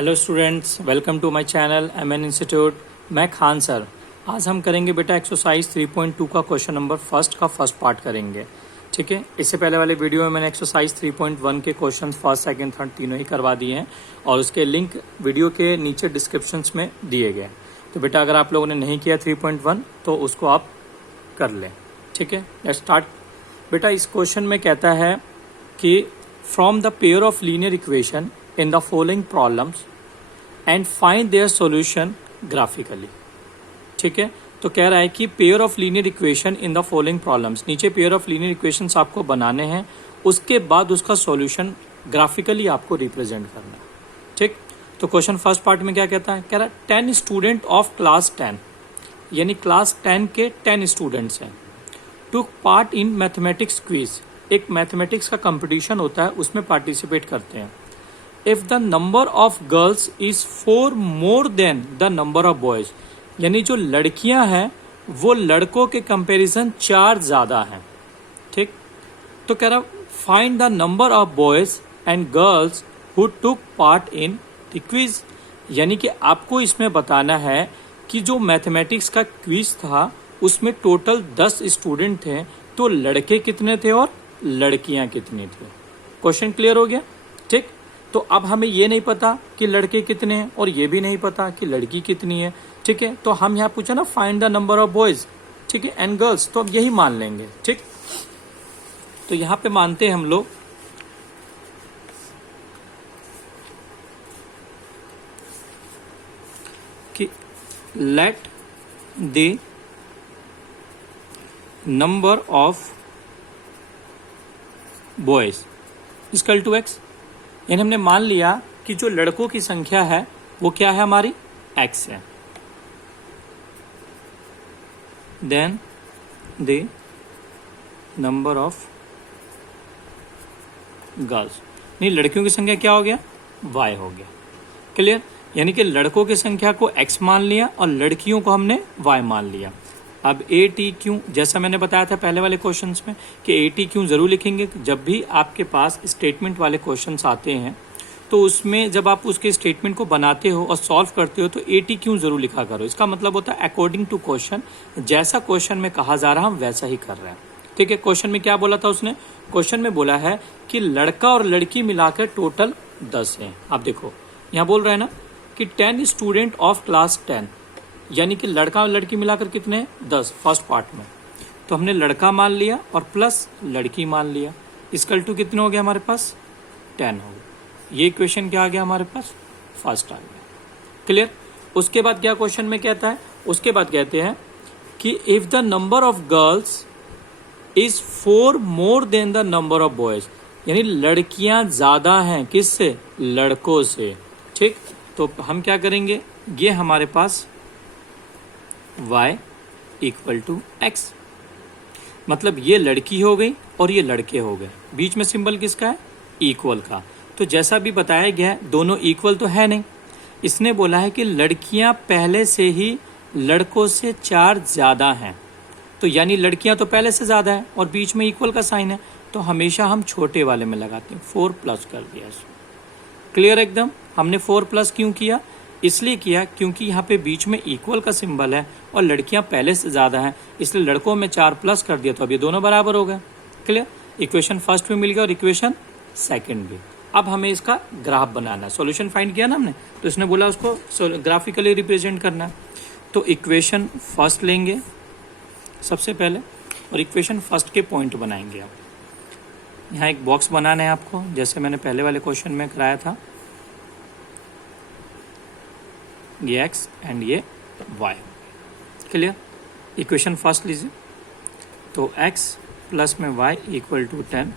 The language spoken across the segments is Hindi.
Hello students, welcome to my channel MN institute. मैं खान सर। आज हम करेंगे बेटा एक्सरसाइज 3.2 का क्वेश्चन नंबर फर्स्ट का फर्स्ट पार्ट करेंगे। ठीक है, इससे पहले वाले वीडियो में मैंने एक्सरसाइज 3.1 के क्वेश्चन फर्स्ट सेकंड थर्ड तीनों ही करवा दिए हैं और उसके लिंक वीडियो के नीचे डिस्क्रिप्शन में दिए गए। तो बेटा अगर आप लोगों ने नहीं किया 3.1 तो उसको आप कर लें। ठीक है, लेट्स स्टार्ट। बेटा इस क्वेश्चन में कहता है कि from the pair of linear equation in the following problems and find their solution graphically। ठीक है, तो कह रहा है कि pair of linear equation in the following problems, नीचे पेयर ऑफ लीनियर इक्वेशंस आपको बनाने हैं, उसके बाद उसका सॉल्यूशन ग्राफिकली आपको रिप्रेजेंट करना है। ठीक, तो क्वेश्चन फर्स्ट पार्ट में क्या कहता है, कह रहा है 10 स्टूडेंट ऑफ क्लास 10 यानी क्लास 10 के 10 स्टूडेंट्स हैं, took part in mathematics quiz. एक मैथमेटिक्स का कंपटीशन होता है, उसमें पार्टिसिपेट करते हैं। If the number of girls is 4 more than the number of boys, यानी जो लड़कियां हैं वो लड़कों के कंपैरिजन 4 ज्यादा हैं। ठीक, तो कह रहा find the number of boys and girls who took part in the quiz, यानी कि आपको इसमें बताना है कि जो मैथमेटिक्स का क्विज था उसमें टोटल 10 स्टूडेंट थे, तो लड़के कितने थे और लड़कियां कितनी थी। क्वेश्चन क्लियर हो गया। ठीक, तो अब हमें ये नहीं पता कि लड़के कितने हैं और ये भी नहीं पता कि लड़की कितनी है। ठीक है, तो हम यहाँ पूछा ना find the number of boys, ठीक है, एंड गर्ल्स, तो अब यही मान लेंगे। ठीक, तो यहाँ पे मानते हैं हम लोग कि let the number of boys equal to x, यानी हमने मान लिया कि जो लड़कों की संख्या है वो क्या है, हमारी x है। Then the number of girls, नहीं लड़कियों की संख्या क्या हो गया, y हो गया। क्लियर, यानी कि लड़कों की संख्या को x मान लिया और लड़कियों को हमने y मान लिया। अब ए टी क्यों, जैसा मैंने बताया था पहले वाले क्वेश्चंस में कि ए टी क्यों जरूर लिखेंगे, जब भी आपके पास स्टेटमेंट वाले क्वेश्चंस आते हैं तो उसमें जब आप उसके स्टेटमेंट को बनाते हो और सॉल्व करते हो तो ए टी क्यों जरूर लिखा करो। इसका मतलब होता है अकॉर्डिंग टू क्वेश्चन, जैसा क्वेश्चन में कहा जा रहा हम वैसा ही कर रहे हैं। ठीक है, क्वेश्चन में क्या बोला था उसने, क्वेश्चन में बोला है कि लड़का और लड़की मिलाकर टोटल 10 है। आप देखो यहाँ बोल रहे हैं ना कि 10 स्टूडेंट ऑफ क्लास 10, यानी कि लड़का और लड़की मिलाकर कितने हैं, 10 फर्स्ट पार्ट में। तो हमने लड़का मान लिया और प्लस लड़की मान लिया, इक्वल टू कितने हो गया हमारे पास, 10 हो गया। ये इक्वेशन क्या आ गया हमारे पास, फर्स्ट आ गया। क्लियर, उसके बाद क्या क्वेश्चन में कहता है, उसके बाद कहते हैं कि if the number of girls is 4 more than the number of boys, यानी लड़कियां ज्यादा हैं किससे, लड़कों से। ठीक, तो हम क्या करेंगे, ये हमारे पास y इक्वल टू x, मतलब ये लड़की हो गई और ये लड़के हो गए, बीच में सिंबल किसका है, इक्वल का। तो जैसा भी बताया गया है दोनों इक्वल तो है नहीं, इसने बोला है कि लड़कियां पहले से ही लड़कों से 4 ज्यादा हैं, तो यानी लड़कियां तो पहले से ज्यादा है और बीच में इक्वल का साइन है, तो हमेशा हम छोटे वाले में लगाते हैं, 4 प्लस कर दिया इसमें। क्लियर एकदम, हमने 4 प्लस क्यों किया, इसलिए किया क्योंकि यहाँ पे बीच में इक्वल का सिंबल है और लड़कियां पहले से ज्यादा हैं, इसलिए लड़कों में 4 प्लस कर दिया, तो अब ये दोनों बराबर हो गए। क्लियर, इक्वेशन फर्स्ट भी मिल गया और इक्वेशन सेकंड भी। अब हमें इसका ग्राफ बनाना है, सॉल्यूशन फाइंड किया ना हमने, तो इसने बोला उसको ग्राफिकली रिप्रेजेंट करना है। तो इक्वेशन फर्स्ट लेंगे सबसे पहले और इक्वेशन फर्स्ट के पॉइंट बनाएंगे। आप यहाँ एक बॉक्स बनाना है आपको, जैसे मैंने पहले वाले क्वेश्चन में कराया था, ये x एंड ये y। क्लियर, इक्वेशन फर्स्ट लीजिए, तो x प्लस में y इक्वल टू 10।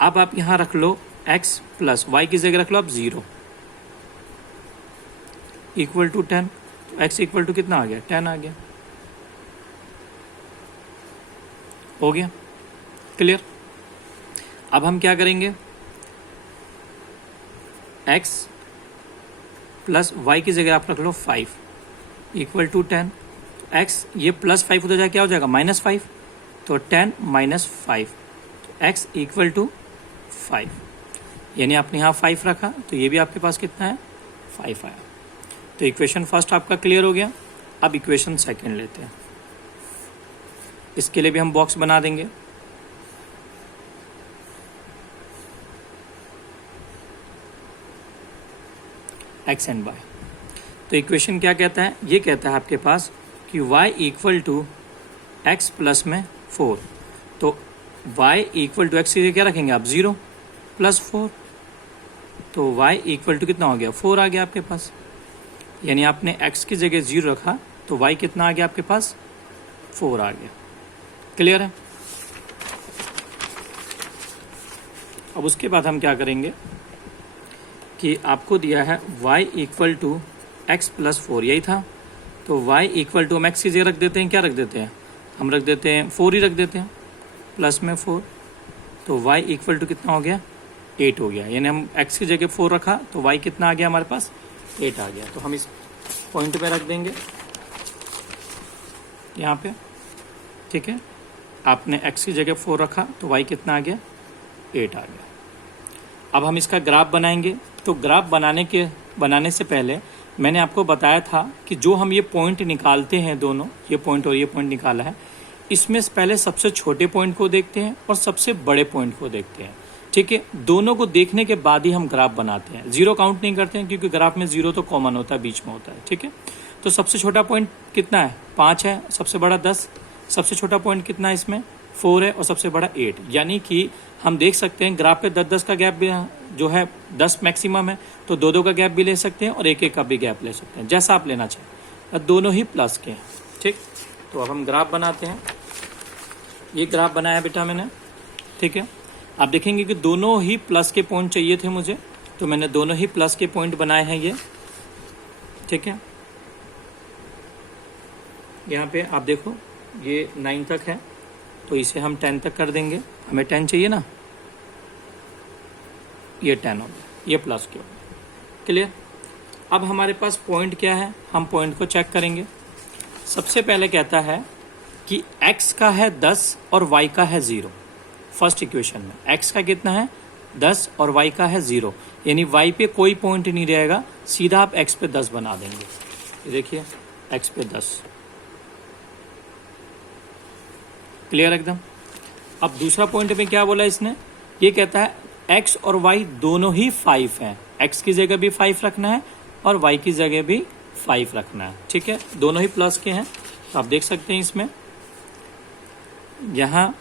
अब आप यहाँ रख लो x प्लस y की जगह रख लो आप 0 इक्वल टू 10, तो x इक्वल टू कितना आ गया, 10 आ गया, हो गया। क्लियर, अब हम क्या करेंगे, x प्लस y की जगह आप रख लो 5 इक्वल टू 10, x ये प्लस 5 उधर जाए क्या हो जाएगा, -5, तो 10 माइनस 5, तो x इक्वल टू 5, यानी आपने यहाँ 5 रखा तो ये भी आपके पास कितना है 5 आया। तो इक्वेशन फर्स्ट आपका क्लियर हो गया। अब इक्वेशन सेकंड लेते हैं। इसके लिए भी हम बॉक्स बना देंगे। X and y. तो इक्वेशन क्या कहता है? ये कहता है आपके पास कि y equal to x plus में 4। तो y इक्वल टू एक्स क्या रखेंगे आप? 0 प्लस 4। तो y इक्वल टू कितना हो गया? 4 आ गया आपके पास। यानी आपने x की जगह 0 रखा तो y कितना आ गया आपके पास? 4 आ गया। क्लियर है? अब उसके बाद हम क्या करेंगे कि आपको दिया है y equal to x plus 4, यही था। तो y इक्वल टू हम एक्स की जगह रख देते हैं, क्या रख देते हैं? हम रख देते हैं 4 ही रख देते हैं, प्लस में 4। तो y इक्वल टू कितना हो गया? 8 हो गया। यानी हम x की जगह 4 रखा तो y कितना आ गया हमारे पास? 8 आ गया। तो हम इस पॉइंट पे रख देंगे यहाँ पे। ठीक है, आपने x की जगह 4 रखा तो y कितना आ गया? 8 आ गया। अब हम इसका ग्राफ बनाएंगे। तो ग्राफ बनाने से पहले मैंने आपको बताया था कि जो हम ये पॉइंट निकालते हैं, दोनों ये पॉइंट और ये पॉइंट निकाला है, इसमें पहले सबसे छोटे पॉइंट को देखते हैं और सबसे बड़े पॉइंट को देखते हैं। ठीक है, दोनों को देखने के बाद ही हम ग्राफ बनाते हैं। 0 काउंट नहीं करते हैं क्योंकि ग्राफ में 0 तो कॉमन होता है, बीच में होता है। ठीक है, तो सबसे छोटा पॉइंट कितना है? 5 है। सबसे बड़ा 10। सबसे छोटा पॉइंट कितना है इसमें? 4 है। और सबसे बड़ा 8। यानी कि हम देख सकते हैं ग्राफ पे 10-10 का गैप भी जो है 10 मैक्सिमम है, तो 2-2 का गैप भी ले सकते हैं और 1-1 का भी गैप ले सकते हैं, जैसा आप लेना चाहें। दोनों ही प्लस के हैं। ठीक, तो अब हम ग्राफ बनाते हैं। ये ग्राफ बनाया बेटा मैंने। ठीक है, आप देखेंगे कि दोनों ही प्लस के पॉइंट चाहिए थे मुझे, तो मैंने दोनों ही प्लस के पॉइंट बनाए हैं ये। ठीक है, यहाँ पे आप देखो ये 9 तक है, तो इसे हम 10 तक कर देंगे। हमें 10 चाहिए ना, ये 10 हो गया, ये प्लस के हो गया। क्लियर? अब हमारे पास पॉइंट क्या है, हम पॉइंट को चेक करेंगे। सबसे पहले कहता है कि x का है 10 और y का है 0। फर्स्ट इक्वेशन में x का कितना है? 10 और y का है 0। यानी y पे कोई पॉइंट नहीं रहेगा, सीधा आप x पे 10 बना देंगे। ये देखिए x पे 10। क्लियर एकदम? अब दूसरा पॉइंट में क्या बोला इसने? ये कहता है x और y दोनों ही 5 हैं। x की जगह भी 5 रखना है और y की जगह भी 5 रखना है। ठीक है, दोनों ही प्लस के हैं। तो आप देख सकते हैं इसमें यहाँ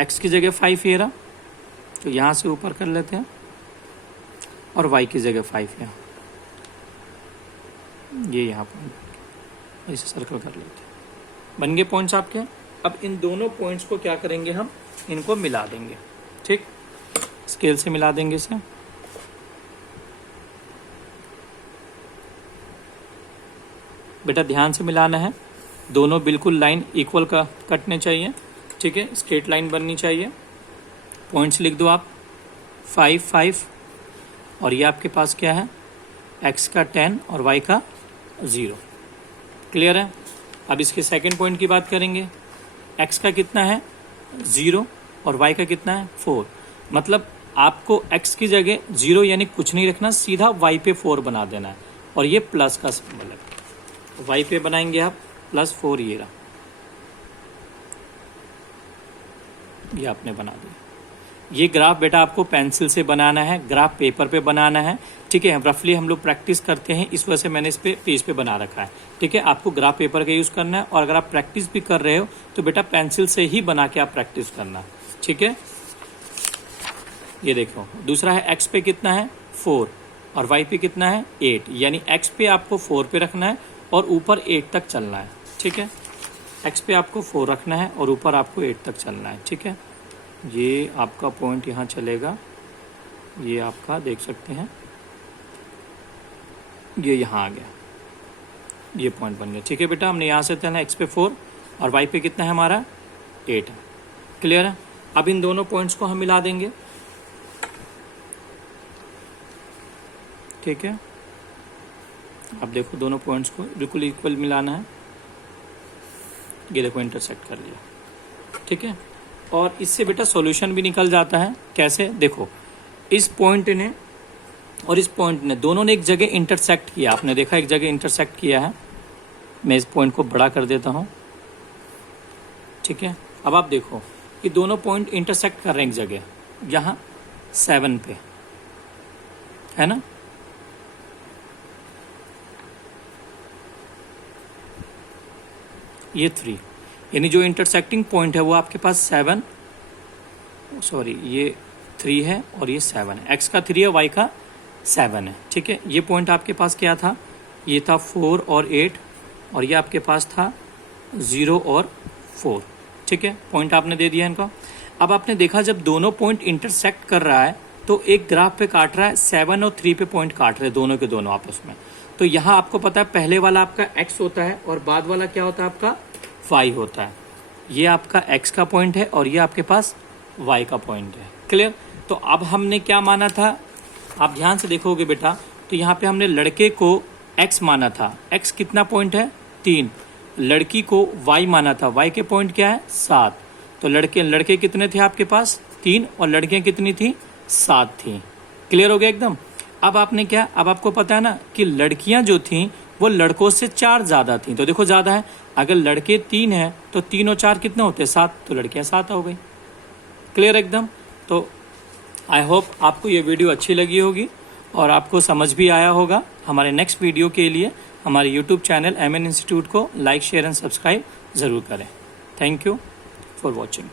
x की जगह 5 ये रहा, तो यहाँ से ऊपर कर लेते हैं, और y की जगह 5 यहाँ, ये यहाँ पर इसे सर्कल कर लेते हैं। बन गए पॉइंट्स आपके। अब इन दोनों पॉइंट्स को क्या करेंगे, हम इनको मिला देंगे। ठीक, स्केल से मिला देंगे इसे। बेटा ध्यान से मिलाना है, दोनों बिल्कुल लाइन इक्वल का कटने चाहिए। ठीक है, स्ट्रेट लाइन बननी चाहिए। पॉइंट्स लिख दो आप, 5 5, और ये आपके पास क्या है? x का 10 और y का 0। क्लियर है? अब इसके सेकंड पॉइंट की बात करेंगे। x का कितना है? 0 और y का कितना है? 4। मतलब आपको x की जगह 0 यानी कुछ नहीं रखना, सीधा y पे 4 बना देना है, और ये प्लस का सिंबल है। y पे बनाएंगे आप +4, ये रहा, ये आपने बना दिया। ये ग्राफ बेटा आपको पेंसिल से बनाना है, ग्राफ पेपर पे बनाना है। ठीक है, रफली हम लोग प्रैक्टिस करते हैं, इस वजह से मैंने इस पे पेज पे बना रखा है। ठीक है, आपको ग्राफ पेपर का यूज़ करना है, और अगर आप प्रैक्टिस भी कर रहे हो तो बेटा पेंसिल से ही बना के आप प्रैक्टिस करना। ठीक है, ये देखो, दूसरा है x पे कितना है? 4, और y पे कितना है? 8। यानी x पे आपको 4 पे रखना है और ऊपर 8 तक चलना है। ठीक है, x पे आपको 4 रखना है और ऊपर आपको 8 तक चलना है। ठीक है, ये आपका पॉइंट यहाँ चलेगा, ये आपका देख सकते हैं, ये यहाँ आ गया, ये पॉइंट बन गया। ठीक है बेटा, हमने यहाँ से चलना x पे 4 और y पे कितना है हमारा? 8 है। क्लियर है? अब इन दोनों पॉइंट्स को हम मिला देंगे। ठीक है, अब देखो दोनों पॉइंट्स को बिल्कुल इक्वल मिलाना है। ये देखो इंटरसेक्ट कर लिया। ठीक है, और इससे बेटा सॉल्यूशन भी निकल जाता है। कैसे? देखो, इस पॉइंट ने और इस पॉइंट ने, दोनों ने एक जगह इंटरसेक्ट किया। आपने देखा एक जगह इंटरसेक्ट किया है। मैं इस पॉइंट को बड़ा कर देता हूँ, ठीक है। अब आप देखो कि दोनों पॉइंट इंटरसेक्ट कर रहे हैं एक जगह, यहाँ 7 पे, है ना। ये 3, यानी जो इंटरसेक्टिंग पॉइंट है वो आपके पास 7, सॉरी ये 3 है और ये 7 है। x का 3 है, y का 7 है, ठीक है। ये पॉइंट आपके पास क्या था, ये था 4 और 8, और ये आपके पास था 0 और 4, ठीक है। पॉइंट आपने दे दिया इनको। अब आपने देखा जब दोनों पॉइंट इंटरसेक्ट कर रहा है तो एक ग्राफ पे काट रहा है, 7 और 3 पे पॉइंट काट रहे हैं दोनों के दोनों आपस में। तो यहाँ आपको पता है पहले वाला आपका x होता है और बाद वाला क्या होता है आपका y होता है। ये आपका x का पॉइंट है और ये आपके पास y का पॉइंट है। क्लियर। तो अब हमने क्या माना था, आप ध्यान से देखोगे बेटा, तो यहाँ पे हमने लड़के को x माना था। x कितना पॉइंट है, 3। लड़की को y माना था, y के पॉइंट क्या है, 7। तो लड़के कितने थे आपके पास, 3, और लड़कियां कितनी थी, 7 थी। क्लियर हो गया एकदम। अब आपने क्या, अब आपको पता है ना कि लड़कियां जो थी वो लड़कों से 4 ज्यादा थी। तो देखो ज्यादा है, अगर लड़के 3 हैं तो 3 और 4 कितने होते हैं, 7। तो लड़कियां 7 हो गई। क्लियर एकदम। तो आई होप आपको ये वीडियो अच्छी लगी होगी और आपको समझ भी आया होगा। हमारे नेक्स्ट वीडियो के लिए हमारे यूट्यूब चैनल MN इंस्टीट्यूट को लाइक, शेयर एंड सब्सक्राइब ज़रूर करें। Thank you for watching.